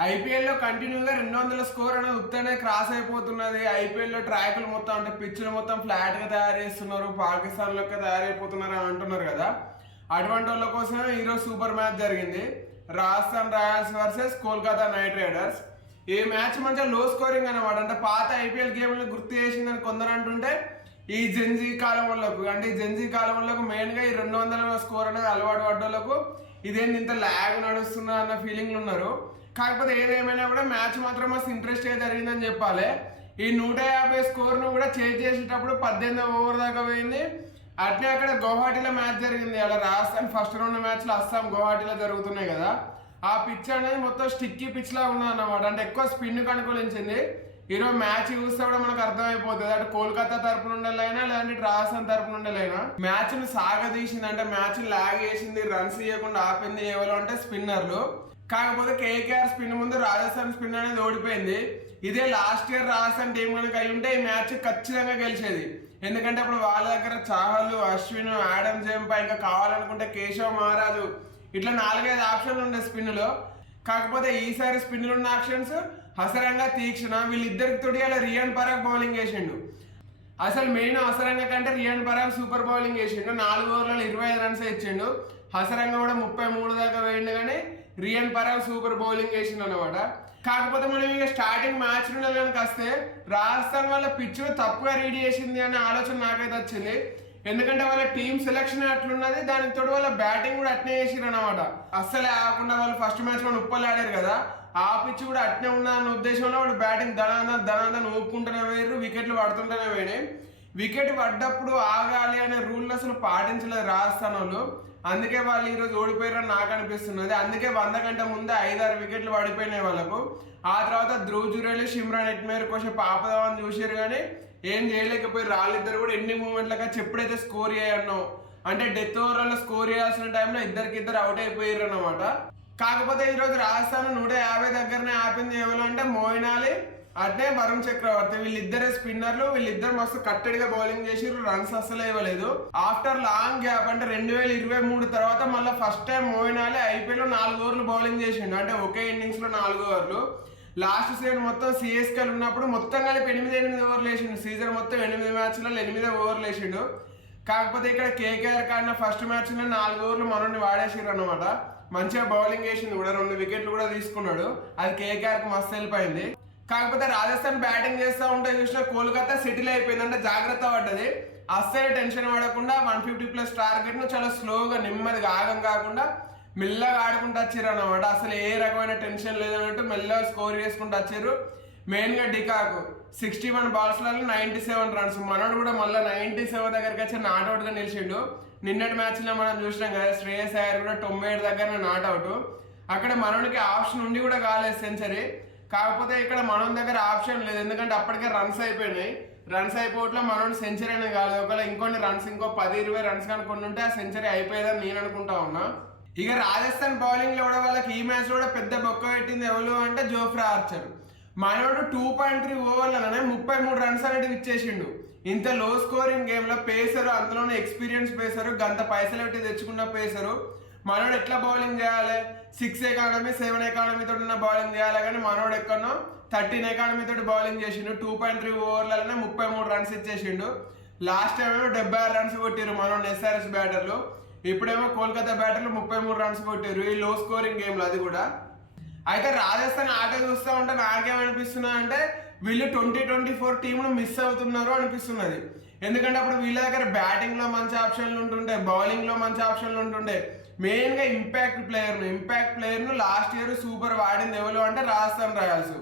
ఐపీఎల్లో కంటిన్యూగా రెండు వందల స్కోర్ అనేది ఉత్తనే క్రాస్ అయిపోతున్నది. ఐపీఎల్లో ట్రాకులు మొత్తం అంటే పిచ్చులు మొత్తం ఫ్లాట్గా తయారు చేస్తున్నారు. పాకిస్తాన్ లెక్క తయారైపోతున్నారు అని అంటున్నారు కదా. అటువంటి వాళ్ళ కోసమే ఈరోజు సూపర్ మ్యాచ్ జరిగింది. Rajasthan Royals versus Kolkata Knight Riders. ఈ మ్యాచ్ మంచిగా లో స్కోరింగ్ అనమాట అంటే పాత ఐపీఎల్ గేమ్లు గుర్తు చేసిందని కొందరు అంటుంటే ఈ జెన్జీ కాలం వాళ్ళకు అంటే ఈ జెన్జీ కాలం వాళ్ళకు ఈ రెండు వందల స్కోర్ అనేది అలవాటు పడ్డోళ్ళకు ఇదేంటి ఇంత ల్యాగ్ నడుస్తున్నా అన్న ఫీలింగ్లు ఉన్నారు. కాకపోతే ఏదేమైనా కూడా మ్యాచ్ మాత్రం మస్తు ఇంట్రెస్ట్గా జరిగిందని చెప్పాలి. ఈ నూట యాభై స్కోర్ను కూడా చేంజ్ చేసేటప్పుడు పద్దెనిమిది ఓవర్ దాకా పోయింది. అట్నే అక్కడ గౌహాటీలో మ్యాచ్ జరిగింది. అలా రాజస్థాన్ ఫస్ట్ రెండు మ్యాచ్లు అస్సాం గౌహాటీలో జరుగుతున్నాయి కదా. ఆ పిచ్ అనేది మొత్తం స్టిక్కీ పిచ్ లా ఉంది అన్నమాట అంటే ఎక్కువ స్పిన్ అనుకూలించింది. ఈరోజు మ్యాచ్ చూస్తే కూడా మనకు అర్థమైపోతుంది. అంటే కోల్కతా తరపు నుండేలైనా లేదంటే రాజస్థాన్ తరపు నుండేలైనా మ్యాచ్ను సాగదీసింది. అంటే మ్యాచ్ లాగ్ వేసింది రన్స్ ఇవ్వకుండా ఆపింది ఎవరు అంటే స్పిన్నర్లు కాకపోతే కేకేఆర్ స్పిన్ ముందు రాజస్థాన్ స్పిన్ అనేది ఓడిపోయింది. ఇదే లాస్ట్ ఇయర్ రాజస్థాన్ టీం కనుక అయి ఉంటే ఈ మ్యాచ్ ఖచ్చితంగా గెలిచేది. ఎందుకంటే అప్పుడు వాళ్ళ దగ్గర చాహల్ అశ్విన్ ఆడమ్ జంపా ఇంకా కావాలనుకుంటే కేశవ్ మహారాజు ఇట్లా నాలుగైదు ఆప్షన్లు ఉండే స్పిన్లో కాకపోతే ఈసారి స్పిన్లు ఉన్న ఆప్షన్స్ హసరంగా తీక్షణ వీళ్ళిద్దరికి తోటి అలా రియాన్ పరాగ్ బౌలింగ్ వేసిండు. అసలు మెయిన్ హసరంగ కంటే రియాన్ పరాగ్ సూపర్ బౌలింగ్ వేసిండు. నాలుగు ఓవర్లలో ఇరవై ఐదు రన్స్ ఇచ్చిండు. హసరంగా కూడా ముప్పై మూడు దాకా వేయండు కానీ రియన్ పరాగ్ సూపర్ బౌలింగ్ వేసిండు అనమాట కాకపోతే మనం ఇక స్టార్టింగ్ మ్యాచ్ నుండి కనుక వస్తే రాజస్థాన్ వాళ్ళ పిచ్ తప్పుగా రీడ్ చేసింది అనే ఆలోచన నాకైతే వచ్చింది. ఎందుకంటే వాళ్ళ టీం సెలక్షన్ అట్లున్నది దానికి తోడు వాళ్ళ బ్యాటింగ్ కూడా అట్నే చేసిరు అనమాట అస్సలే ఆగకుండా వాళ్ళు ఫస్ట్ మ్యాచ్ మనం ఉప్పలు ఆడారు కదా ఆ పిచ్ కూడా అట్నే ఉన్న అన్న ఉద్దేశంలో వాడు బ్యాటింగ్ దనాన దనాన ఊపుకుంటూనే వేయరు వికెట్లు పడుతుంటూనే పోయినాయి. వికెట్ పడ్డప్పుడు ఆగాలి అనే రూల్ అసలు పాటించలేదు రాజస్థాన్ వాళ్ళు. అందుకే వాళ్ళు ఈరోజు ఓడిపోయారని నాకు అనిపిస్తున్నది. అందుకే వంద కంటే ముందే ఐదారు వికెట్లు పడిపోయినాయి వాళ్ళకు. ఆ తర్వాత ధ్రువ్ జురేలి షిమ్రాన్ ఎట్మేర్ కొంచెం పాపదామని చూసారు కానీ ఏం చేయలేకపోయి రాళ్ళిద్దరు కూడా ఎన్ని మూమెంట్లగా చెప్పుడైతే స్కోర్ చేయన్నో. అంటే డెత్ ఓవర్లో స్కోర్ చేయాల్సిన టైంలో ఇద్దరికి ఇద్దరు అవుట్ అయిపోయారు అనమాట కాకపోతే ఈరోజు రాజస్థాన్ నూట యాభై దగ్గరనే ఆపింది ఎవరు అంటే మోయినాలి. అట్నే వరుణ్ చక్రవర్తి వీళ్ళిద్దరే స్పిన్నర్లు వీళ్ళిద్దరు మస్తు కట్టడిగా బౌలింగ్ చేసి రన్స్ అస్సలు ఇవ్వలేదు. ఆఫ్టర్ లాంగ్ గ్యాప్ అంటే రెండు వేల ఇరవై మూడు తర్వాత మళ్ళీ ఫస్ట్ టైం మోయినాలి ఐపీఎల్ నాలుగు ఓవర్లు బౌలింగ్ చేసిండు. అంటే ఒకే ఇన్నింగ్స్లో నాలుగు ఓవర్లు. లాస్ట్ సీజన్ మొత్తం సిఎస్కే ఉన్నప్పుడు మొత్తం కలిపి ఎనిమిది ఎనిమిది ఓవర్లు వేసిండు. సీజన్ మొత్తం ఎనిమిది మ్యాచ్లలో ఎనిమిది ఓవర్లు వేసిండు. కాకపోతే ఇక్కడ కేకేఆర్ కాడిన ఫస్ట్ మ్యాచ్లో నాలుగు ఓవర్లు మనల్ని వాడేసారు అనమాట మంచిగా బౌలింగ్ వేసింది కూడా రెండు వికెట్లు కూడా తీసుకున్నాడు. అది కేకేఆర్కి మస్తు వెళ్ళిపోయింది కాకపోతే రాజస్థాన్ బ్యాటింగ్ చేస్తూ ఉంటే చూసిన కోల్కతా సెటిల్ అయిపోయింది అంటే జాగ్రత్త పడ్డది. అస్సలు టెన్షన్ పడకుండా వన్ ఫిఫ్టీ ప్లస్ టార్గెట్ను చాలా స్లోగా నెమ్మదిగా ఆగం కాకుండా మెల్లగా ఆడుకుంటూ వచ్చారు అనమాట అసలు ఏ రకమైన టెన్షన్ లేదన్నట్టు మెల్లగా స్కోర్ చేసుకుంటూ వచ్చారు. మెయిన్గా సిక్స్టీ వన్ బాల్స్లలో నైంటీ సెవెన్ రన్స్. మనోడు కూడా మళ్ళీ నైన్టీ సెవెన్ దగ్గరికి వచ్చి నాట్అవుట్గా నిలిచిండు. నిన్నటి మ్యాచ్లో మనం చూసినాం కదా శ్రేయస్ అయ్యర్ కూడా తొంభై ఏడు దగ్గర నాట్అవుట్ అక్కడ మనోడికి ఆప్షన్ ఉండి కూడా కాలేదు సెంచరీ. కాకపోతే ఇక్కడ మనం దగ్గర ఆప్షన్ లేదు. ఎందుకంటే అప్పటికే రన్స్ అయిపోయినాయి. రన్స్ అయిపోవట్లో మనోడు సెంచరీ అనేది కాదు. ఒకవేళ ఇంకొన్ని రన్స్ ఇంకో పది ఇరవై రన్స్ కనుకొని ఉంటే ఆ సెంచరీ అయిపోయేదని నేను అనుకుంటా ఉన్నా. ఇక రాజస్థాన్ బౌలింగ్లో కూడా వాళ్ళకి ఈ మ్యాచ్ కూడా పెద్ద బొక్క పెట్టింది ఎవరు అంటే జోఫ్రా ఆర్చర్. మనోడు టూ పాయింట్ త్రీ ఓవర్లలోనే ముప్పై మూడు రన్స్ అనేటివి ఇచ్చేసిండు. ఇంత లో స్కోరింగ్ గేమ్లో పేసరు అందులోనే ఎక్స్పీరియన్స్ పేసరు గంత పైసలు పెట్టి తెచ్చుకున్న పేసరు మనోడు ఎట్లా బౌలింగ్ చేయాలి? సిక్స్ ఎకానమీ సెవెన్ ఎకానమీ తోటి ఉన్న బౌలింగ్ చేయాలి కానీ మనోడు ఎక్కడో థర్టీన్ ఎకానమీ తోటి బౌలింగ్ చేసిండు. టూ పాయింట్ త్రీ ఓవర్లలోనే ముప్పై మూడు రన్స్ ఇచ్చేసిండు. లాస్ట్ టైం ఏమో డెబ్బై ఆరు రన్స్ కొట్టారు మనోడు ఎస్ఆర్ఎస్ బ్యాటర్లు ఇప్పుడేమో కోల్కతా బ్యాటర్లు ముప్పై మూడు రన్స్ కొట్టారు ఈ లో స్కోరింగ్ గేమ్లు అది కూడా. అయితే రాజస్థాన్ ఆట చూస్తూ ఉంటే నాకేమనిపిస్తున్నా అంటే వీళ్ళు ట్వంటీ ట్వంటీ ఫోర్ టీంను మిస్ అవుతున్నారు అనిపిస్తున్నది. ఎందుకంటే అప్పుడు వీళ్ళ దగ్గర బ్యాటింగ్లో మంచి ఆప్షన్లు ఉంటుండే బౌలింగ్లో మంచి ఆప్షన్లు ఉంటుండే. మెయిన్గా ఇంపాక్ట్ ప్లేయర్ను ఇంపాక్ట్ ప్లేయర్ను లాస్ట్ ఇయర్ సూపర్ వాడింది ఎవరు అంటే రాజస్థాన్ రాయల్స్.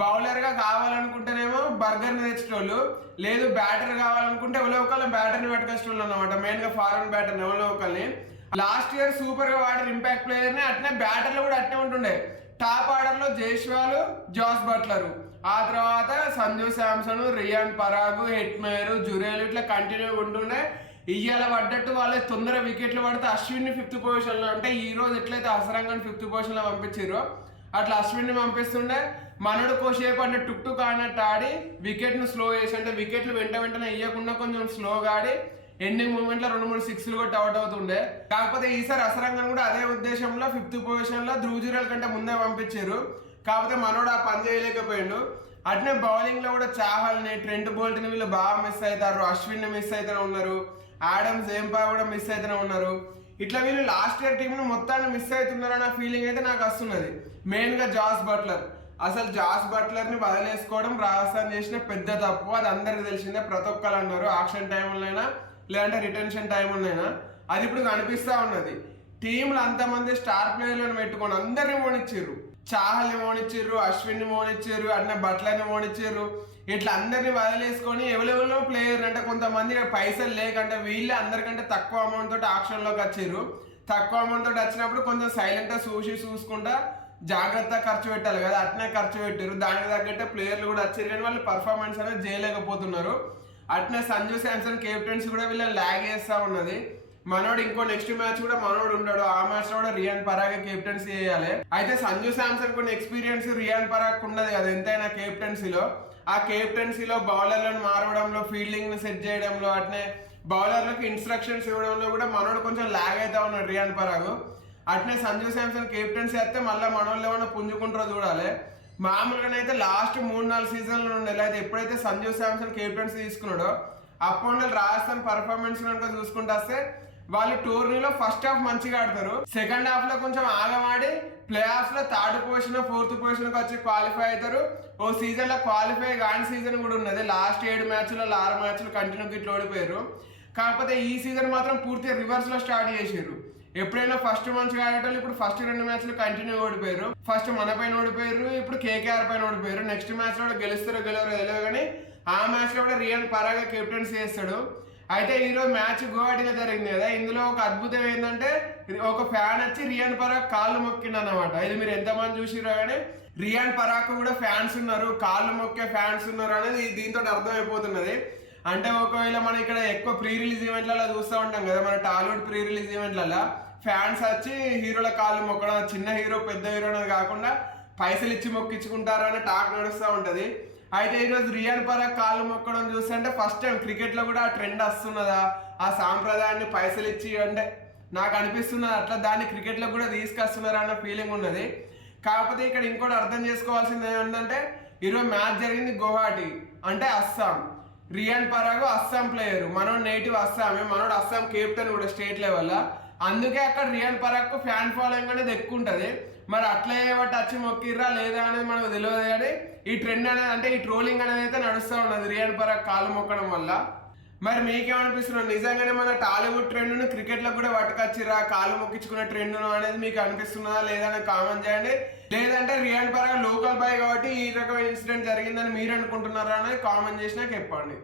బౌలర్గా కావాలనుకుంటేనేమో బర్గర్ని తెచ్చేటోళ్ళు. లేదు బ్యాటర్ కావాలనుకుంటే ఎవరో ఒకళ్ళని బ్యాటర్ని పెట్టుకొచ్చేటోళ్ళు అనమాట మెయిన్గా ఫారెన్ బ్యాటర్ ఎవరో ఒకళ్ళని. లాస్ట్ ఇయర్ సూపర్గా వాడిన ఇంపాక్ట్ ప్లేయర్ని అట్నే బ్యాటర్లు కూడా అట్నే ఉంటుండే. టాప్ ఆర్డర్లో జైష్వాలు జాస్ బట్లర్. ఆ తర్వాత సంజు శాంసన్ రియాన్ పరాగు హెట్మేర్ జురేలు ఇట్లా కంటిన్యూ ఉంటుండే. ఇయ్యాల పడ్డట్టు వాళ్ళే తొందర వికెట్లు పడితే అశ్విన్ని ఫిఫ్త్ పొజిషన్లో అంటే ఈ రోజు ఎట్లయితే అసరంగాన్ని ఫిఫ్త్ పొజిషన్లో పంపించారో అట్లా అశ్విన్ని పంపిస్తుండే. మనడు కోసేపు అంటే టుక్ టుక్ అన్నట్టు ఆడి వికెట్ను స్లో చేసి అంటే వికెట్లు వెంట వెంటనే వేయకుండా కొంచెం స్లోగా ఆడి ఎండింగ్ మూమెంట్లో రెండు మూడు సిక్స్లు కొట్టి అవుట్ అవుతుండే. కాకపోతే ఈసారి అసరంగన్ కూడా అదే ఉద్దేశంలో ఫిఫ్త్ పొజిషన్లో లో కంటే ముందే పంపించారు కాకపోతే మనోడు ఆ పని చేయలేకపోయాడు. అట్నే బౌలింగ్లో కూడా చాహల్ని ట్రెంట్ బోల్ట్ని వీళ్ళు బాగా మిస్ అవుతారు అశ్విన్ మిస్ అవుతూనే ఉన్నారు. ఆడమ్స్ ఏంపా కూడా మిస్ అవుతూనే ఉన్నారు. ఇట్లా వీళ్ళు లాస్ట్ ఇయర్ టీంను మొత్తాన్ని మిస్ అవుతున్నారు అన్న ఫీలింగ్ అయితే నాకు వస్తున్నది. మెయిన్గా జాస్ బట్లర్ అసలు జాస్ బట్లర్ని వదిలేసుకోవడం రాజస్థాన్ చేసిన పెద్ద తప్పు. అది అందరికి తెలిసిందే. ప్రతి ఒక్కరు అన్నారు. ఆక్షన్ టైంలోనైనా లేదంటే రిటెన్షన్ టైంలోనైనా అది ఇప్పుడు కనిపిస్తూ ఉన్నది. టీంలు అంతమంది స్టార్ ప్లేయర్లను పెట్టుకొని అందరిని మోనిచ్చిర్రు. చాహల్ని మోనిచ్చిర్రు అశ్విన్ని మోనిచ్చిర్రు అన్న బట్లర్ని మోనిచ్చిర్రు. ఇట్లా అందరిని వదిలేసుకొని ఎవరెవరో ప్లేయర్ అంటే కొంతమంది పైసలు లేకంటే వీళ్ళే అందరికంటే తక్కువ అమౌంట్ తోటి ఆప్షన్లోకి వచ్చారు. తక్కువ అమౌంట్ తోటి వచ్చినప్పుడు కొంచెం సైలెంట్గా చూసి చూసుకుంటా జాగ్రత్త ఖర్చు పెట్టాలి కదా అట్నే ఖర్చు పెట్టారు. దానికి తగ్గట్టే ప్లేయర్లు కూడా వచ్చారు కానీ వాళ్ళు పర్ఫార్మెన్స్ అనేది చేయలేకపోతున్నారు. అట్నే సంజు శాంసన్ కెప్టెన్స్ కూడా వీళ్ళని ల్యాగ్ చేస్తూ ఉన్నది. మనోడు ఇంకో నెక్స్ట్ మ్యాచ్ కూడా మనోడు ఉంటాడు. ఆ మ్యాచ్లో కూడా రియాన్ పరాగ్ కెప్టెన్సీ చేయాలి. అయితే సంజు శాంసన్ కొన్ని ఎక్స్పీరియన్స్ రియాన్ పరాగ్ ఉన్నది కదా ఎంతైనా కెప్టెన్సీలో ఆ కెప్టెన్సీలో బౌలర్లను మారవడంలో ఫీల్డింగ్ని సెట్ చేయడంలో అట్నే బౌలర్లకు ఇన్స్ట్రక్షన్స్ ఇవ్వడంలో కూడా మనోడు కొంచెం లాగ్ అవుతా ఉన్నాడు రియాన్ పరాగు. అట్నే సంజు శాంసన్ కెప్టెన్సీ అయితే మళ్ళీ మనోళ్ళు ఏమైనా పుంజుకుంటారో చూడాలి. మామూలుగానైతే లాస్ట్ మూడు నాలుగు సీజన్ల నుండి అయితే ఎప్పుడైతే సంజు శాంసన్ కెప్టెన్సీ తీసుకున్నాడో అప్పటి రాజస్థాన్ పర్ఫార్మెన్స్ కనుక చూసుకుంటే వస్తే వాళ్ళు టోర్నీలో ఫస్ట్ హాఫ్ మంచిగా ఆడతారు. సెకండ్ హాఫ్లో కొంచెం ఆగమాడి ప్లే ఆఫ్లో థర్డ్ పొజిషన్ ఫోర్త్ పొజిషన్ వచ్చి క్వాలిఫై అవుతారు. ఓ సీజన్లో క్వాలిఫై కాని సీజన్ కూడా ఉన్నది. లాస్ట్ ఏడు మ్యాచ్లలో ఆరు మ్యాచ్లు కంటిన్యూ ఇట్లా ఓడిపోయారు. కాకపోతే ఈ సీజన్ మాత్రం పూర్తిగా రివర్స్లో స్టార్ట్ చేసారు ఎప్పుడైనా ఫస్ట్ మంచిగా ఆడేటోళ్ళు ఇప్పుడు ఫస్ట్ రెండు మ్యాచ్లు కంటిన్యూ ఓడిపోయారు. ఫస్ట్ మన పైన ఓడిపోయారు ఇప్పుడు కేకేఆర్ పైన ఓడిపోయారు. నెక్స్ట్ మ్యాచ్లో కూడా గెలుస్తారో గెలవరో తెలియదు కానీ ఆ మ్యాచ్లో కూడా రియల్ పరాగా కెప్టెన్సీ చేస్తాడు. అయితే ఈరోజు మ్యాచ్ గోవాటిగా జరిగింది కదా. ఇందులో ఒక అద్భుతం ఏంటంటే ఒక ఫ్యాన్ వచ్చి రియాన్ పరాగ్ కాళ్ళు మొక్కిండు అనమాట ఇది మీరు ఎంతమంది చూసిరో కానీ రియాన్ పరాక్ కూడా ఫ్యాన్స్ ఉన్నారు కాళ్ళు మొక్కే ఫ్యాన్స్ ఉన్నారు అనేది దీంతో అర్థమైపోతున్నది. అంటే ఒకవేళ మనం ఇక్కడ ఎక్కువ ప్రీ రిలీజ్ ఈవెంట్లలో చూస్తూ ఉంటాం కదా మన టాలీవుడ్ ప్రీ రిలీజ్ ఈవెంట్లలో ఫ్యాన్స్ వచ్చి హీరోల కాళ్ళు మొక్కడం చిన్న హీరో పెద్ద హీరో అనేది కాకుండా పైసలు ఇచ్చి మొక్కించుకుంటారు అనే టాక్ నడుస్తూ ఉంటుంది. అయితే ఈరోజు రియాన్ పరాగ్ కాళ్ళు మొక్కడం చూస్తుంటే ఫస్ట్ టైం క్రికెట్లో కూడా ఆ ట్రెండ్ వస్తున్నదా? ఆ సాంప్రదాయాన్ని పైసలు ఇచ్చి అంటే నాకు అనిపిస్తున్నది అట్లా దాన్ని క్రికెట్లో కూడా తీసుకొస్తున్నారా అన్న ఫీలింగ్ ఉన్నది. కాకపోతే ఇక్కడ ఇంకోటి అర్థం చేసుకోవాల్సింది ఏంటంటే ఈరోజు మ్యాచ్ జరిగింది గువాహటి అంటే అస్సాం. రియాన్ పరాగ్ అస్సాం ప్లేయర్ మనోడు నేటివ్ అస్సామే మనోడు అస్సాం కెప్టెన్ కూడా స్టేట్ లెవెల్లో అందుకే అక్కడ రియాన్ పరాగ్ ఫ్యాన్ ఫాలోయింగ్ అనేది ఎక్కువ ఉంటుంది. మరి అట్లే బట్టి వచ్చి మొక్కిర్రా లేదా అనేది మనకు తెలియదు కానీ ఈ ట్రెండ్ అనేది అంటే ఈ ట్రోలింగ్ అనేది అయితే నడుస్తూ ఉన్నది. రియల్ పరాగ్ కాలు మొక్కడం వల్ల. మరి మీకేమనిపిస్తున్నారు నిజంగానే మన టాలీవుడ్ ట్రెండ్ను క్రికెట్లో కూడా పట్టుకొచ్చిరా కాలు మొక్కించుకునే ట్రెండ్ను అనేది మీకు అనిపిస్తున్నదా లేదా అని కామెంట్ చేయండి. లేదంటే రియల్ పరంగా లోకల్ బాయ్ కాబట్టి ఈ రకమైన ఇన్సిడెంట్ జరిగిందని మీరు అనుకుంటున్నారా అనేది కామెంట్ చేసినా చెప్పండి.